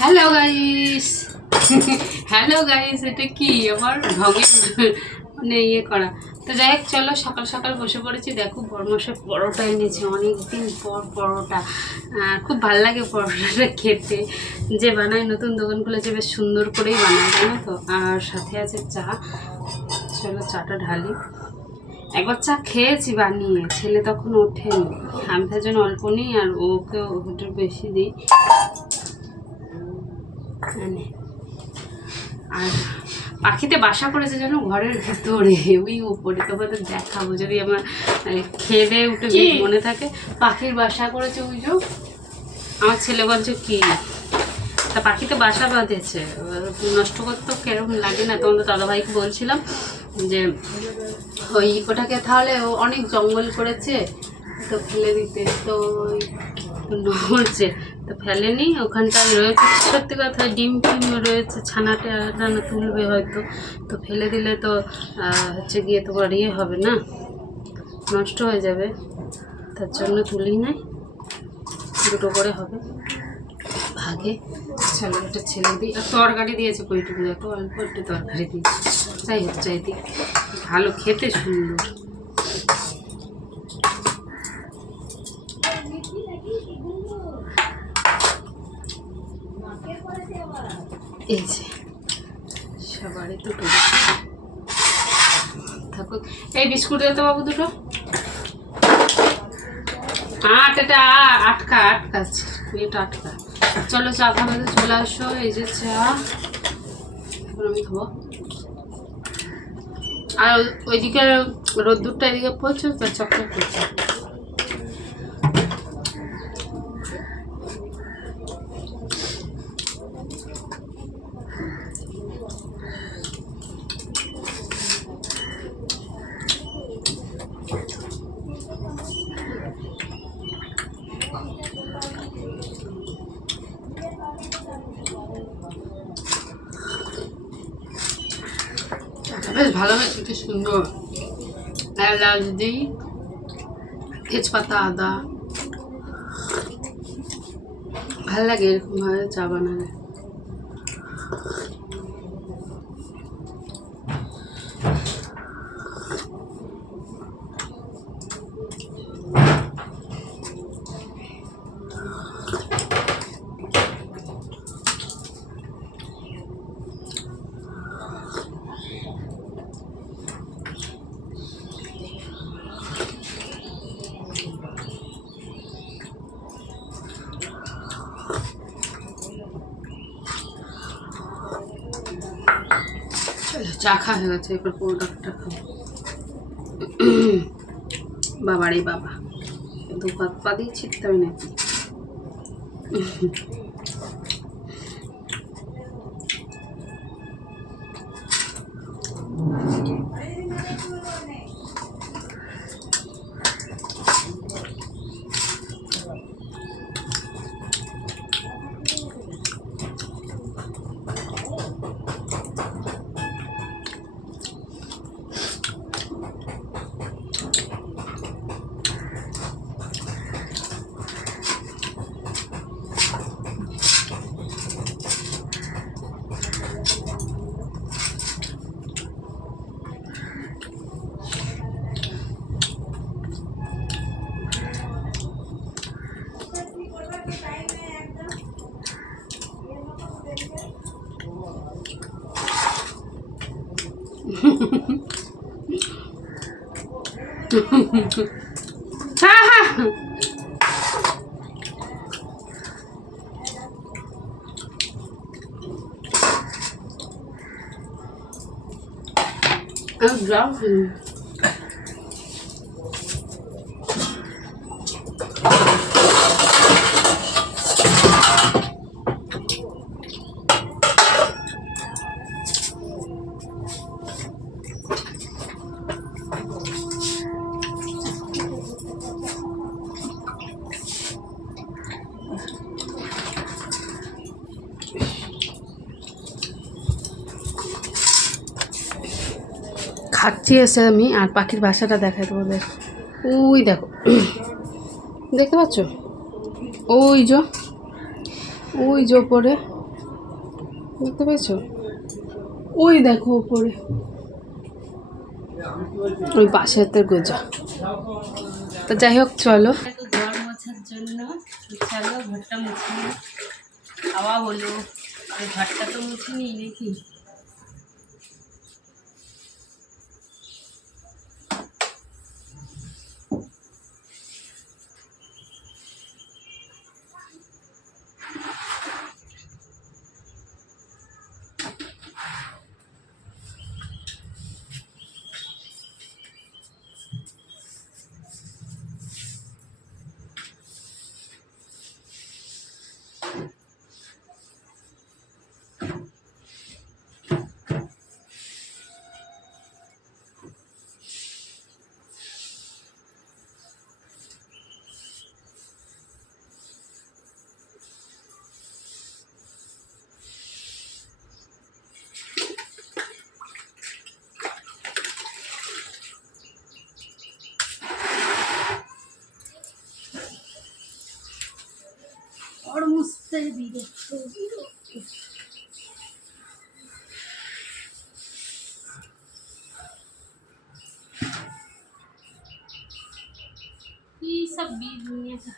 Hello guys. Hello guys, এটা কি আমার ভগের মানে ইয়ে করা। তো যাই হোক, চলো সকাল সকাল বসে পড়েছি। দেখো বরমশাই পরোটা এনেছে, অনেকদিন পর পরোটা। খুব ভাল লাগে পরোটাটা খেতে। যে বানায়, নতুন দোকান খুলেছে, বেশ সুন্দর করেই বানায়, জানো তো। আর সাথে আছে চা। চলো চাটা ঢালি। একবার চা খেয়েছি বানিয়ে, ছেলে তখন ওঠেনি, আমি তার জন্য অল্প নিই আর ওকে একটু বেশি দিই। আর পাখিতে বাসা করেছে যেন ঘরের ভেতরে, ওই উপরে। তোমাদের দেখাবো যদি আমার খেয়ে দিয়ে উঠে মনে থাকে। পাখির বাসা করেছে ওই যে। আমার ছেলে বলছে কি, তা পাখিতে বাসা বাঁধেছে, নষ্ট করতে কেরকম লাগে না। তোমাদের দাদাভাইকে বলছিলাম যে ওই ওটাকে তাহলে অনেক জঙ্গল করেছে তো ফেলে দিতে, তো নড়ছে তো ফেলেনি, ওখানটায় রয়েছে। সত্যি কথা, ডিম টিম রয়েছে, ছানাটা রান্না তুলবে হয়তো, তো ফেলে দিলে তো হচ্ছে গিয়ে তোমার ইয়ে হবে না, নষ্ট হয়ে যাবে। তার জন্য তুলি নাই, দুটো করে হবে ভাগে। চলো একটা ছেলে দিই। আর তরকারি দিয়েছে কইটুকু, দেখো অল্প একটু তরকারি দিয়েছে। যাই হোক, যাই দিই, ভালো খেতে সুন্দর। এই যে সবারই দুটো থাকুক। এই বিস্কুট দিতে বাবু দুটো। এটা আটকা আটকাচ্ছে, এটা আটকা। চলো চা খাবে, চলে আসো। এই যে চা, এখন আমি খাবো। আর ওইদিকে রোদ্দুরটা এদিকে পড়ছে, তো চকচক করছে। বেশ ভালো হয়েছে, কি সুন্দর। এলাচ দিই, তেজপাতা, আদা, ভালো লাগে এরকম ভাবে চা বানালে। চা খাওয়া হয়ে গেছে, এরপর পরোটাটা খাবো। বাবারে বাবা, দু হাত পা দিয়ে ছিটতে হবে নাকি? খাচ্ছি এসে আমি। আর পাখির বাসাটা দেখাই তোমাদের, ওই দেখো, দেখতে পাচ্ছ? ওই যে ওই যে ওপরে দেখতে পেয়েছো, ওই দেখো ওপরে ওই পাশের গোজা। তো যাই হোক চলো ঘর মোছার জন্য, চলো ঘরটা মুছে নিই। খাওয়া হলো, আর ঘরটা তো মুছে নিই নাকি। और मुझसे भी देखो ये सब भी दुनिया से